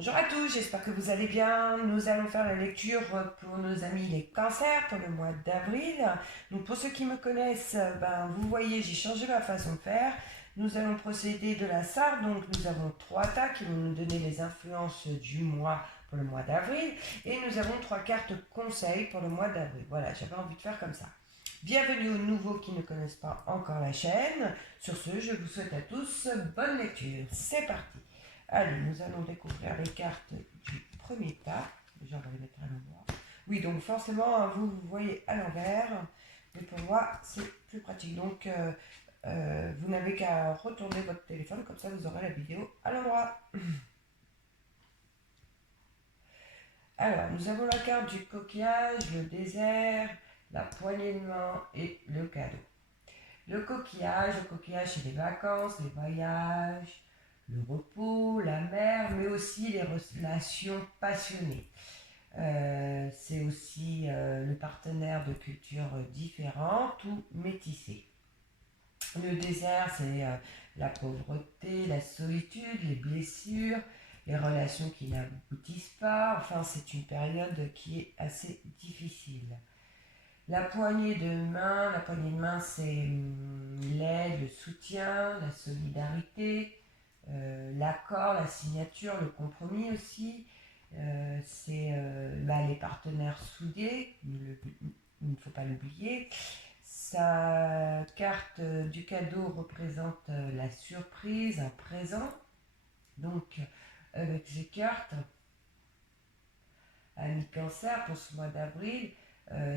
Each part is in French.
Bonjour à tous, j'espère que vous allez bien. Nous allons faire la lecture pour nos amis les cancers pour le mois d'avril. Donc pour ceux qui me connaissent, vous voyez, j'ai changé ma façon de faire. Nous allons procéder de la SAR, donc nous avons trois tas qui vont nous donner les influences du mois pour le mois d'avril. Et nous avons trois cartes conseils pour le mois d'avril. Voilà, j'avais envie de faire comme ça. Bienvenue aux nouveaux qui ne connaissent pas encore la chaîne. Sur ce, je vous souhaite à tous bonne lecture. C'est parti. Allez, nous allons découvrir les cartes du premier tas. Déjà, on va les mettre à l'endroit. Oui, donc forcément, vous voyez à l'envers. Mais pour moi, c'est plus pratique. Donc, vous n'avez qu'à retourner votre téléphone. Comme ça, vous aurez la vidéo à l'endroit. Alors, nous avons la carte du coquillage, le désert, la poignée de main et le cadeau. Le coquillage, c'est les vacances, les voyages, le repos, la mer, mais aussi les relations passionnées. C'est aussi le partenaire de cultures différentes ou métissées. Le désert, c'est la pauvreté, la solitude, les blessures, les relations qui n'aboutissent pas. Enfin, c'est une période qui est assez difficile. La poignée de main, c'est l'aide, le soutien, la solidarité, l'accord, la signature, le compromis aussi. C'est les partenaires soudés, il ne faut pas l'oublier. Sa carte du cadeau représente la surprise, un présent. Donc, avec ces cartes, Ami Cancer, pour ce mois d'avril,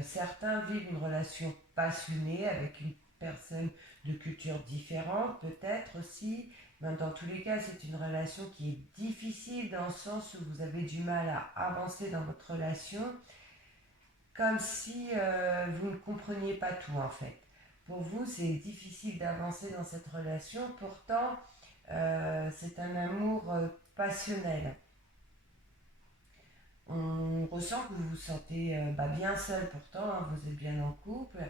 certains vivent une relation passionnée avec une personne de culture différente, peut-être aussi. Mais dans tous les cas, c'est une relation qui est difficile dans le sens où vous avez du mal à avancer dans votre relation, comme si vous ne compreniez pas tout en fait. Pour vous, c'est difficile d'avancer dans cette relation, pourtant, c'est un amour passionnel. On ressent que vous vous sentez bien seul pourtant, hein, vous êtes bien en couple,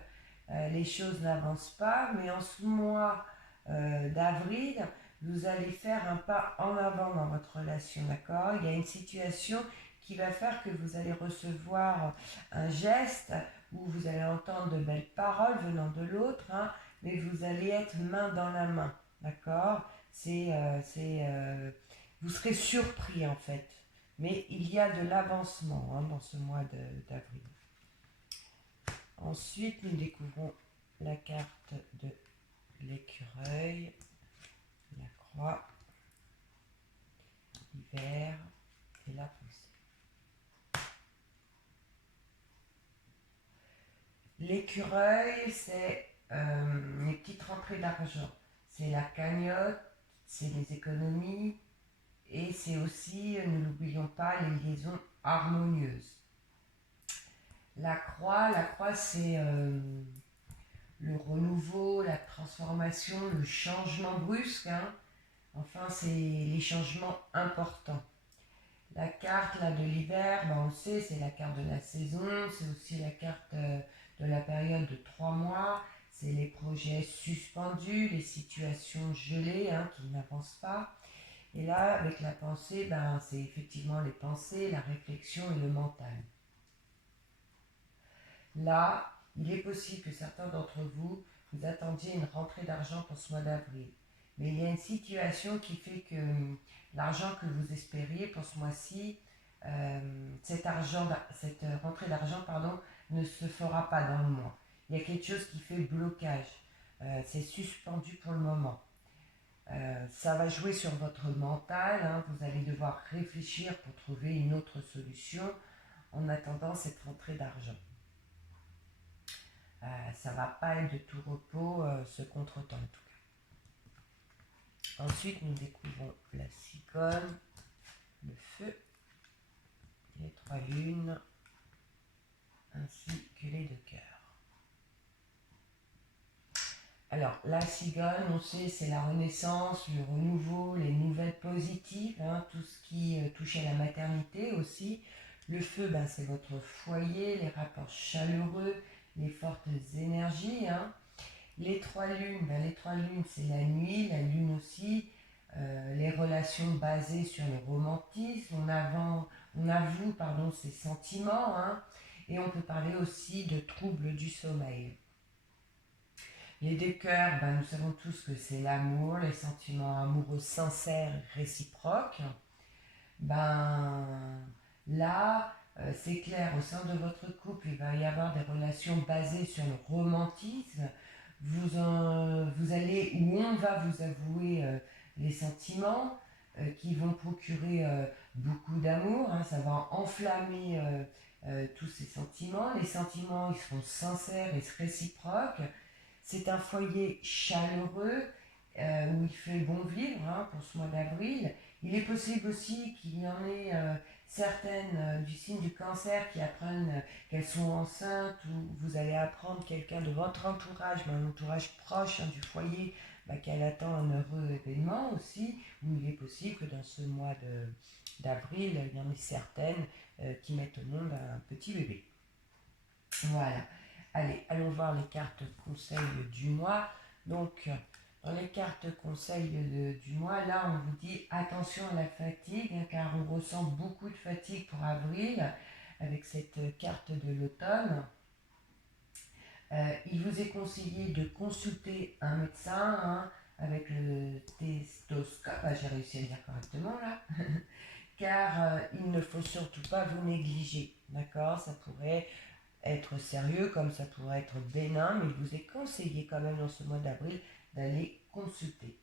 les choses n'avancent pas, mais en ce mois d'avril, vous allez faire un pas en avant dans votre relation, d'accord? Il y a une situation qui va faire que vous allez recevoir un geste où vous allez entendre de belles paroles venant de l'autre, hein, mais vous allez être main dans la main, d'accord? Vous serez surpris en fait. Mais il y a de l'avancement dans ce mois d'avril. Ensuite, nous découvrons la carte de l'écureuil, la croix, l'hiver et la pensée. L'écureuil, c'est les petites rentrées d'argent. C'est la cagnotte, c'est les économies et c'est aussi, ne l'oublions pas, les liaisons harmonieuses. La croix c'est le renouveau, la transformation, le changement brusque, hein. Enfin, c'est les changements importants. La carte là, de l'hiver, on le sait, c'est la carte de la saison, c'est aussi la carte de la période de 3 mois, c'est les projets suspendus, les situations gelées, hein, qui n'avancent pas. Et là, avec la pensée, c'est effectivement les pensées, la réflexion et le mental. Là, il est possible que certains d'entre vous, vous attendiez une rentrée d'argent pour ce mois d'avril. Mais il y a une situation qui fait que l'argent que vous espériez pour ce mois-ci, cette rentrée d'argent, ne se fera pas dans le mois. Il y a quelque chose qui fait blocage. C'est suspendu pour le moment. Ça va jouer sur votre mental, hein. Vous allez devoir réfléchir pour trouver une autre solution en attendant cette rentrée d'argent. Ça ne va pas être de tout repos ce contretemps en tout cas. Ensuite, nous découvrons la cigogne, le feu, les 3 lunes, ainsi que les 2 cœurs. Alors, la cigogne, on sait, c'est la renaissance, le renouveau, les nouvelles positives, hein, tout ce qui touche à la maternité aussi. Le feu, c'est votre foyer, les rapports chaleureux, les fortes énergies, hein. Les 3 lunes, c'est la nuit, la lune aussi, les relations basées sur le romantisme, on avoue ses sentiments, hein, et on peut parler aussi de troubles du sommeil. Les deux cœurs, nous savons tous que c'est l'amour, les sentiments amoureux sincères, réciproques. Ben là, c'est clair, au sein de votre couple, il va y avoir des relations basées sur le romantisme. Vous allez, ou on va vous avouer les sentiments qui vont procurer beaucoup d'amour, hein, ça va enflammer tous ces sentiments. Les sentiments, ils seront sincères et réciproques. C'est un foyer chaleureux où il fait bon vivre, hein, pour ce mois d'avril. Il est possible aussi qu'il y en ait certaines du signe du cancer qui apprennent qu'elles sont enceintes, ou vous allez apprendre quelqu'un de votre entourage, mais un entourage proche, hein, du foyer, qu'elle attend un heureux événement aussi, où il est possible que dans ce mois d'avril, il y en ait certaines qui mettent au monde un petit bébé. Voilà. Allez, allons voir les cartes conseils du mois. Donc, dans les cartes conseils du mois, là, on vous dit attention à la fatigue, hein, car on ressent beaucoup de fatigue pour avril avec cette carte de l'automne. Il vous est conseillé de consulter un médecin, hein, avec le stéthoscope. Ah, j'ai réussi à le dire correctement là. Car il ne faut surtout pas vous négliger. D'accord? Ça pourrait être sérieux comme ça pourrait être bénin, mais il vous est conseillé quand même dans ce mois d'avril d'aller consulter.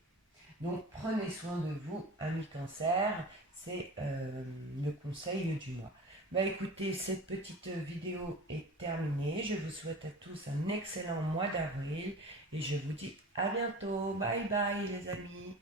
Donc prenez soin de vous, amis cancer, c'est le conseil du mois. Écoutez, cette petite vidéo est terminée. Je vous souhaite à tous un excellent mois d'avril et je vous dis à bientôt. Bye bye les amis.